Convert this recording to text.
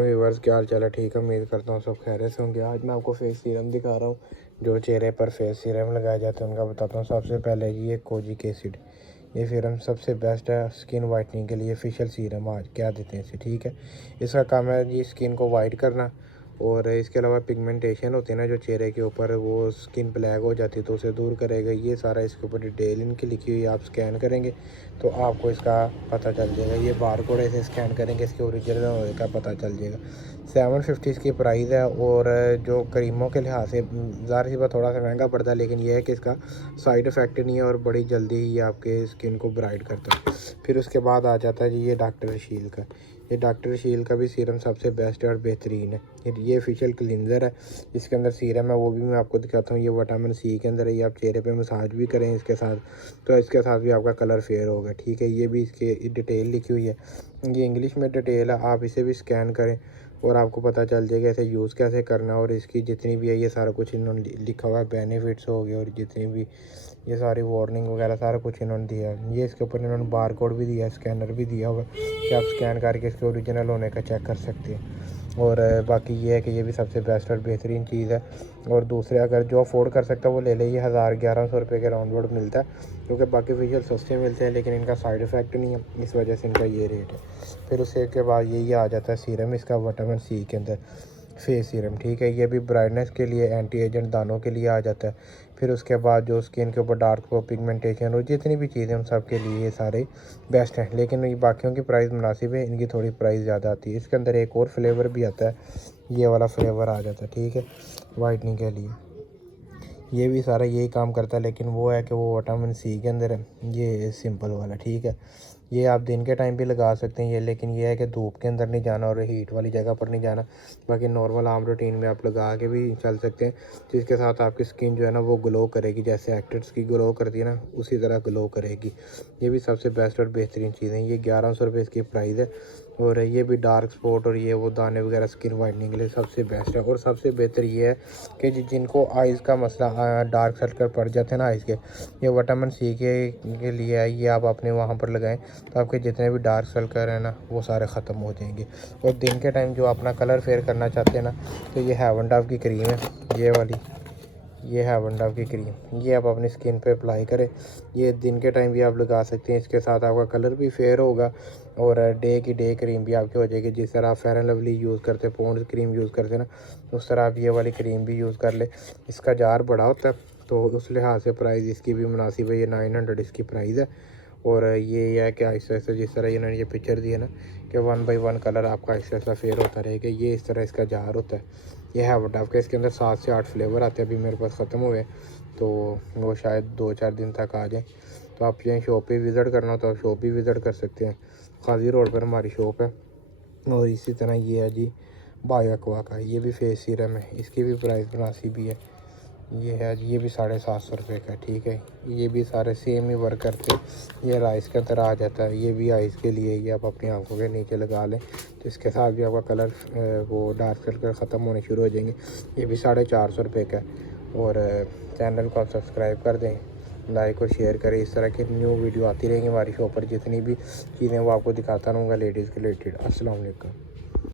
Viewers क्या हाल चाल है, ठीक है। उम्मीद करता हूँ सब खैरियत से होंगे। आज मैं आपको फेस सीरम दिखा रहा हूँ जो चेहरे पर फेस सीरम लगाए जाते हैं उनका बताता हूँ। सबसे पहले ये कोजिक एसिड, ये सीरम सबसे बेस्ट है स्किन वाइटनिंग के लिए। फेशियल सीरम आज क्या देते हैं इसे, ठीक है। इसका काम है जी स्किन को वाइट करना, और इसके अलावा पिगमेंटेशन होती है ना जो चेहरे के ऊपर, वो स्किन ब्लैक हो जाती है तो उसे दूर करेगा। ये सारा इसके ऊपर डिटेल इनकी लिखी हुई है। आप स्कैन करेंगे तो आपको इसका पता चल जाएगा। ये बार कोड ऐसे स्कैन करेंगे इसके ओरिजिनल होने का पता चल जाएगा। 750 इसकी प्राइस है, और जो क्रीमों के लिहाज से ज़ाहिर सी बात थोड़ा सा महंगा पड़ता है, लेकिन यह है कि इसका साइड इफ़ेक्ट नहीं है और बड़ी जल्दी ही ये आपके स्किन को ब्राइट करता है। फिर उसके बाद आ जाता है जी ये डॉक्टर शील का। ये डॉक्टर शील का भी सीरम सबसे बेस्ट है और बेहतरीन है। ये फेशियल क्लींजर है, इसके अंदर सीरम है वो भी मैं आपको दिखाता हूँ। ये विटामिन सी के अंदर है। ये आप चेहरे पे मसाज भी करें इसके साथ तो इसके साथ भी आपका कलर फेयर होगा, ठीक है। ये भी इसके डिटेल लिखी हुई है, ये इंग्लिश में डिटेल है। आप इसे भी स्कैन करें और आपको पता चल जाएगा इसे यूज़ कैसे करना है। और इसकी जितनी भी है ये सारा कुछ इन्होंने लिखा हुआ है, बेनिफिट्स हो गए और जितनी भी ये सारी वार्निंग वगैरह सारा कुछ इन्होंने दिया है। ये इसके ऊपर इन्होंने बार कोड भी दिया है, स्कैनर भी दिया हुआ कि आप स्कैन करके इसके ओरिजिनल होने का चेक कर सकते हैं। और बाकी ये है कि ये भी सबसे बेस्ट और बेहतरीन चीज़ है। और दूसरे अगर जो अफोर्ड कर सकता है वो ले ले। ये 1000-1100 रुपये के राउंड वर्ड मिलता है, क्योंकि बाकी फेशियल सस्ते मिलते हैं लेकिन इनका साइड इफ़ेक्ट नहीं है, इस वजह से इनका ये रेट है। फिर उसके के बाद यही आ जाता है सीरम इसका विटामिन सी के अंदर, फेस सीरम, ठीक है। ये भी ब्राइटनेस के लिए, एंटी एजेंट दानों के लिए आ जाता है। फिर उसके बाद जो स्किन के ऊपर डार्क स्पॉट, पिगमेंटेशन और जितनी भी चीज़ें उन सब के लिए ये सारे बेस्ट हैं। लेकिन ये बाकियों की प्राइस मुनासिब है, इनकी थोड़ी प्राइस ज़्यादा आती है। इसके अंदर एक और फ्लेवर भी आता है, ये वाला फ्लेवर आ जाता है, ठीक है, वाइटनिंग के लिए। ये भी सारा यही काम करता है, लेकिन वो है कि वो विटामिन सी के अंदर है, ये सिंपल वाला, ठीक है। ये आप दिन के टाइम भी लगा सकते हैं ये, लेकिन ये है कि धूप के अंदर नहीं जाना और हीट वाली जगह पर नहीं जाना। बाकी नॉर्मल आम रूटीन में आप लगा के भी चल सकते हैं, जिसके साथ आपकी स्किन जो है ना वो ग्लो करेगी, जैसे एक्टर्स की ग्लो करती है ना उसी तरह ग्लो करेगी। ये भी सबसे बेस्ट और बेहतरीन चीज़ है। ये 1100 रुपये इसकी प्राइस है। और ये भी डार्क स्पॉट और ये वो दाने वगैरह स्किन वाइटनिंग के लिए सबसे बेस्ट है। और सबसे बेहतर ये है कि जिनको आइज़ का मसला, डार्क सर्कल पड़ जाते हैं ना आइज़ के, ये विटामिन सी के लिए है। ये आप अपने वहाँ पर लगाएं तो आपके जितने भी डार्क सर्कल हैं ना वो सारे ख़त्म हो जाएंगे। और दिन के टाइम जो अपना कलर फेयर करना चाहते हैं ना, तो ये हेवन डाव की क्रीम है, ये वाली, ये हेवन डाव की क्रीम, ये आप अपनी स्किन पे अप्लाई करें। ये दिन के टाइम भी आप लगा सकते हैं, इसके साथ आपका कलर भी फेयर होगा और डे की डे क्रीम भी आपकी हो जाएगी। जिस तरह आप फेयर एंड लवली यूज़ करते हैं, पॉन्ड्स क्रीम यूज़ करते हैं ना, उस तरह आप ये वाली क्रीम भी यूज़ कर ले। इसका जार बड़ा होता है तो उस लिहाज से प्राइस इसकी भी मुनासिब है। ये 900 इसकी प्राइस है। और ये है कि आहिस्ता आहिस्ता जिस तरह इन्होंने ये पिक्चर दी है ना कि 1 बाई 1 कलर आपका आहिस्ता आहिस्ता फेयर होता रहेगा, ये इस तरह इसका जार होता है। ये है वोडाव का, इसके अंदर 7 से 8 फ्लेवर आते हैं। अभी मेरे पास ख़त्म हुए तो वो शायद 2-4 दिन तक आ जाए। तो आप चाहें शॉप पे विज़िट करना हो तो आप शॉप भी विज़िट कर सकते हैं। काजी रोड पर हमारी शॉप है। और इसी तरह ये है जी बायो एक्वा का, ये भी फेस सीरम है, इसकी भी प्राइस मुनासिब ही है। ये है जी, ये भी 750 रुपये का, ठीक है। ये भी सारे सेम ही वर्क करते हैं। ये राइस के अंदर आ जाता है, ये भी आइस के लिए, ये आप अपनी आंखों के नीचे लगा लें तो इसके साथ भी आपका कलर वो डार्क सर्कल ख़त्म होने शुरू हो जाएंगे। ये भी 450 रुपये का है। और चैनल को आप सब्सक्राइब कर दें, लाइक और शेयर करें। इस तरह की न्यू वीडियो आती रहेंगी हमारी शो पर, जितनी भी चीज़ें वो आपको दिखाता रहूँगा लेडीज़ के रिलेटेड। अस्सलाम वालेकुम।